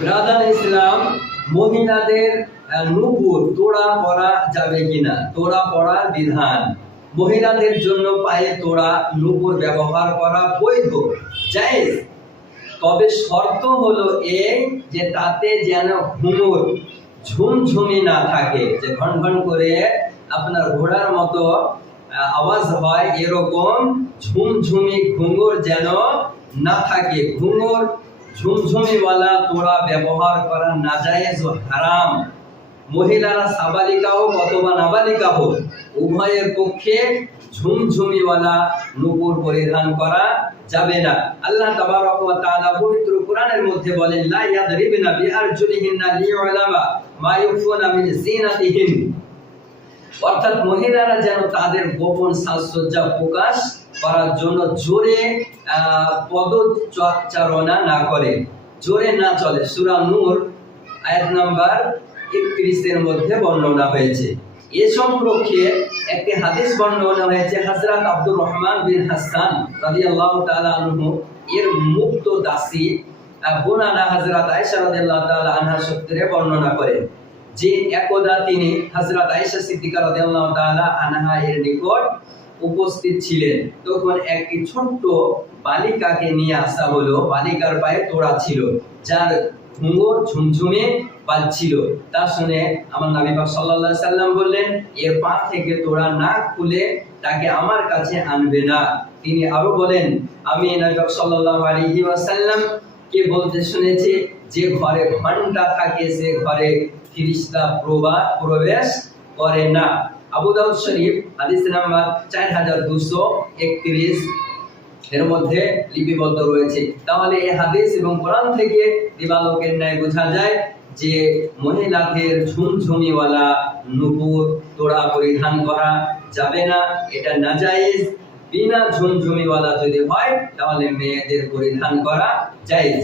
Brother ইসলাম, মহিলাদের নুপুর তোড়া পরা যাবে কিনা, তোড়া পরার বিধান। মহিলাদের জন্য পায়ে তোড়া নুপুর ব্যবহার করা বৈধ, জায়েজ। তবে শর্ত হলো এই যে তাতে যেন ঘুঙুর ঝুমঝুমি না থাকে, যে ঘন ঘন করে আপনার ঘোড়ার মতো আওয়াজ হয়, এরকম ঝুমঝুমি ঘুঙুর যেন না থাকে। ঘুঙুর ঝুমঝুমিওয়ালা তোড়া ব্যবহার করা নাজায়েজ ও হারাম। মহিলারা সাবালিকা হোক অথবা নাবালিকা হোক, উভয়ের পক্ষে ঝুমঝুমিওয়ালা নুপুর পরিধান করা যাবে না। আল্লাহ তাবারক ওয়া তাআলা পবিত্র কোরআনের মধ্যে বলেন, লা ইয়াদরিবনা বিআরজুলিহিন্না লিইউলামা মা ইউখফুনা মিন যিনাতিহিন। অর্থাৎ মহিলারা যেন তাদের গোপন সাজসজ্জা প্রকাশ করার জন্য জোরে পদচারণা না করে, জোরে না চলে। সূরা নূর আয়াত নাম্বার 31 এর মধ্যে বর্ণনা হয়েছে। এ সম্পর্কে একটি হাদিস বর্ণনা হয়েছে হযরত আব্দুর রহমান বিন হাসান রাদিয়াল্লাহু তাআলা আনহু এর মুক্ত দাসী বোনানা হযরত আয়েশা রাদিয়াল্লাহু তাআলা আনহা সূত্রে বর্ণনা করেন যে একদা তিনি হযরত আয়েশা সিদ্দিকা রাদিয়াল্লাহু তাআলা আনহা এর নিকট উপস্থিত ছিলেন। তখন একটি ছোট্ট বালিকাকে নিয়ে আসা হলো। বালিকার পায়ে তোড়া ছিল, যার ঘুঙুর ঝুমঝুমে বাজছিল। তা শুনে আমার নবী পাক সাল্লাল্লাহু আলাইহি সাল্লাম বললেন, এর পা থেকে তোড়া না খুলে তাকে আমার কাছে আনবে না। তিনি আরো বলেন, আমি নবী পাক সাল্লাল্লাহু আলাইহি ওয়াসাল্লাম কে বলতে শুনেছি, যে ঘরে ঘন্টা থাকে সে ঘরে ফেরেশতা প্রবেশ করে না। আবু দাউদ শরীফ হাদিস নাম্বার 4231 এর মধ্যে লিপিবদ্ধ রয়েছে। তাহলে এই হাদিস এবং কোরআন থেকে দিবালোকের ন্যায় বোঝা যায় যে মহিলাদের ঝুমঝুমিওয়ালা নুপুর তোড়া পরিধান করা যাবে না, এটা নাজায়েজ। বিনা ঝুমঝুমিওয়ালা যদি হয় তাহলে মেয়েদের পরিধান করা জায়েজ।